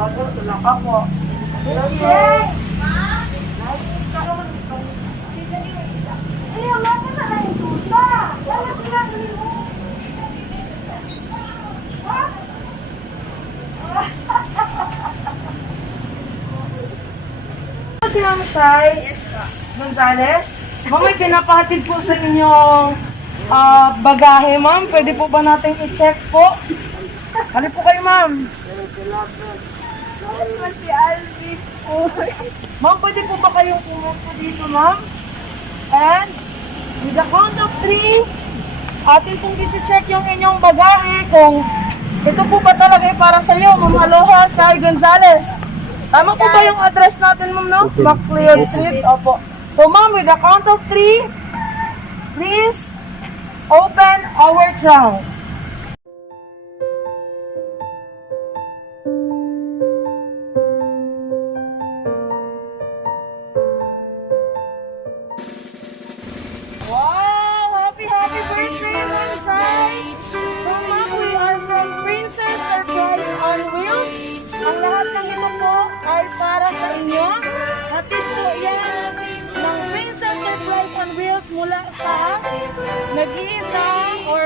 Tulaka po. Si Ma'am Shai Gonzales. Ma'am, may pinapahatid po sa inyong bagahe, ma'am. Pwede po ba natin i-check po? Hali po kayo, ma'am. Ma'am, pwede po ba kayong pumunta dito, ma'am? And, with the count of 3, atin pong i-check yung inyong bagahe kung ito po ba talaga ay para sa iyo, Ma'am Aloha Shai Gonzales. Tama po ba yung address natin, ma'am, no? Macleod Street. Opo. So, ma'am, with the count of 3, please open our trunk. Wow! Happy birthday, Ma'am Shai! So, ma'am, we are from Princess Surprise on Wheels. Ang lahat ng ito po ay para sa inyo. Hatid po yan ng Princess Surprise on Wheels mula sa nag-iisa or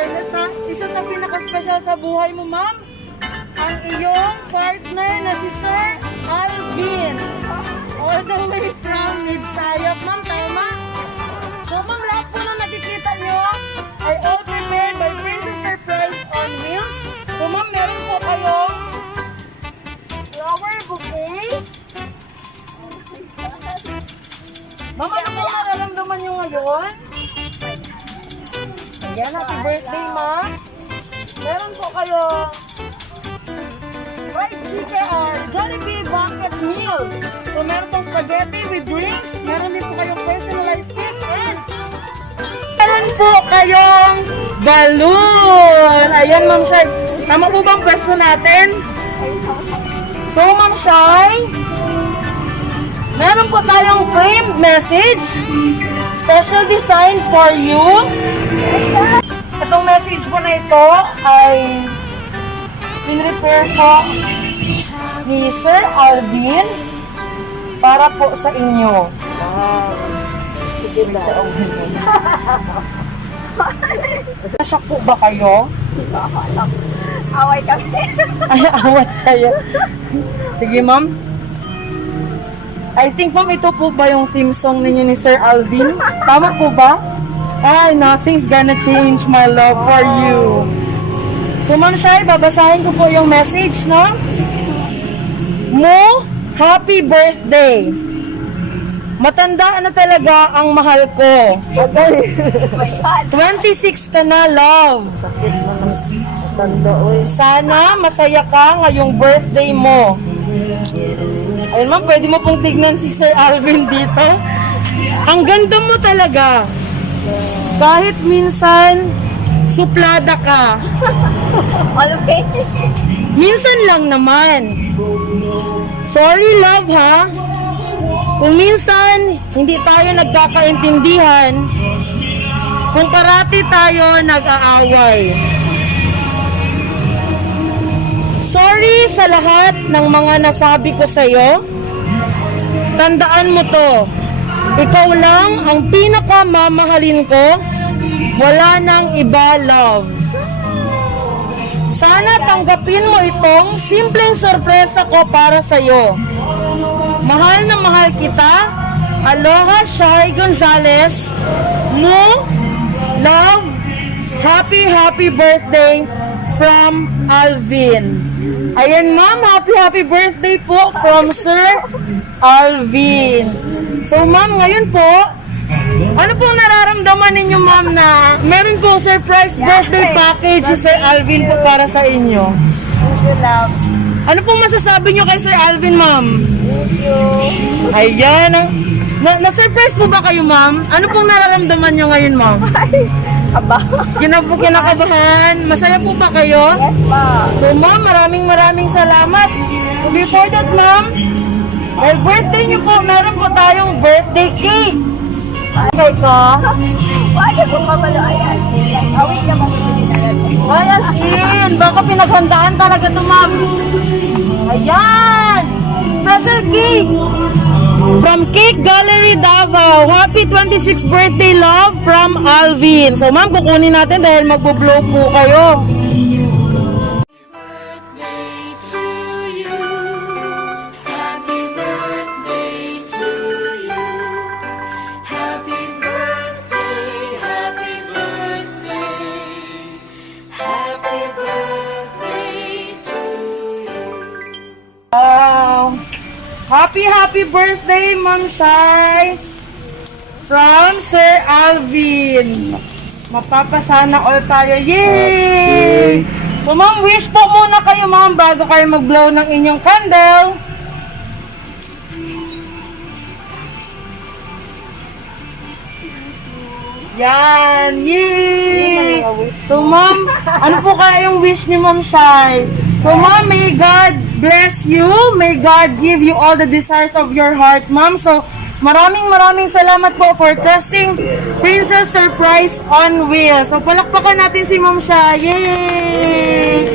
isa sa pinaka-special sa buhay mo, ma'am. Ang iyong partner na si Sir Alvin. All the way from Midsayap, ma'am. Tama? So, ma'am, lahat po na nakikita nyo ay all prepared by Princess Surprise on Wheels. So, ma'am, meron po kayong flower bouquet. Ma'am, ano po nararamdaman nyo ngayon? Ayan, happy birthday, ma'am. Meron po kayo fried chicken or Jollibee bucket meal. So, meron pong spaghetti with drinks. Meron din po kayong personalized cake. And meron po kayong balloon. Ayan, Ma'am Shai. Tama po bang pwesto natin? So, Ma'am Shai, meron po tayong framed message. Special design for you. Itong message po na ito ay in-repair po ni Sir Alvin para po sa inyo. Wow. Sige na. Nashock po ba kayo? Away kami. Ay, awat sa'yo. Sige, ma'am. I think, ma'am, ito po ba yung theme song ninyo ni Sir Alvin? Tama po ba? Ay, nothing's gonna change my love for you. So, Ma'am Shai, babasahin ko po yung message, no? Mo, happy birthday. Matanda na talaga ang mahal ko. Okay. Oh my God. 26 ka na, love. Sana masaya ka ngayong birthday mo. Ayun, ma'am, pwede mo pong tignan si Sir Alvin dito. Ang ganda mo talaga. Kahit minsan, suplada ka. Okay. Minsan lang naman. Sorry, love, ha? Kung minsan, hindi tayo nagkakaintindihan, kung parati tayo nag-aaway. Sorry sa lahat ng mga nasabi ko sa'yo. Tandaan mo to. Ikaw lang ang pinakamamahalin ko. Wala nang iba, love. Sana tanggapin mo itong simpleng sorpresa ko para sa'yo. Mahal na mahal kita. Aloha Shai Gonzales. Mo, love, happy birthday from Alvin. Ayan, ma'am, happy birthday po from Sir Alvin. So, ma'am, ngayon po, ano pong nararamdaman ninyo, ma'am, na meron pong surprise birthday package si Sir Alvin po para sa inyo? Thank you, love. Ano pong masasabi nyo kay Sir Alvin, ma'am? Thank you. Ayan. Na-surprise po ba kayo, ma'am? Ano pong nararamdaman nyo ngayon, ma'am? Aba. Kinakabahan. Masaya po ba kayo? Yes, pa. So, ma'am, maraming salamat. So, before that, ma'am, dahil birthday niyo po, meron po tayong birthday cake. Okay ka? Wala po mamalo. Ayan. Awit ka ba? Ay, as in. Baka pinaghandaan talaga ito, ma'am. Ayan. special cake from Cake Gallery Davao. Happy 26th birthday, love, from Alvin. So ma'am, kukunin natin dahil magbo-blow po kayo. Birthday to you. Happy birthday to you. Happy birthday, happy birthday. Happy birthday to you. Wow! Happy birthday, Ma'am Shai! From Sir Alvin. Mapapasana all tayo. Yay! So ma'am, wish po muna kayo ma'am bago kayo mag-blow ng inyong candle. Yan! Yay! So ma'am, ano po kaya yung wish ni Ma'am Shai? So ma'am, may God bless you. May God give you all the desires of your heart, ma'am. So maraming salamat po for trusting Princess Surprise on Wheels. So palakpakan natin si Ma'am Shai. Yay!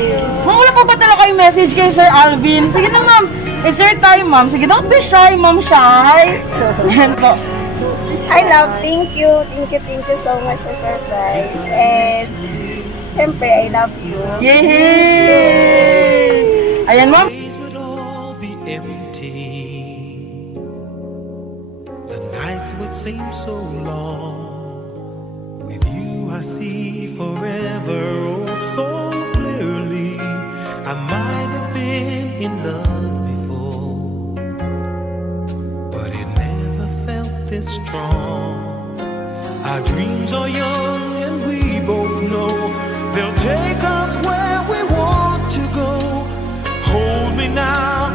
Ma'am, wala pa ba talaga yung message kay Sir Alvin? Sige na ma'am, it's your time ma'am. Sige, don't be shy, Ma'am Shai. Yan po. I love, thank you so much sa surprise. And, syempre, I love you. Yay! Ayan ma'am. Days would all be empty. The nights would seem so long. With you I see forever oh so clearly. I might have been in love before, but it never felt this strong. Our dreams are young and we both know they'll take us where we want to go. Hold me now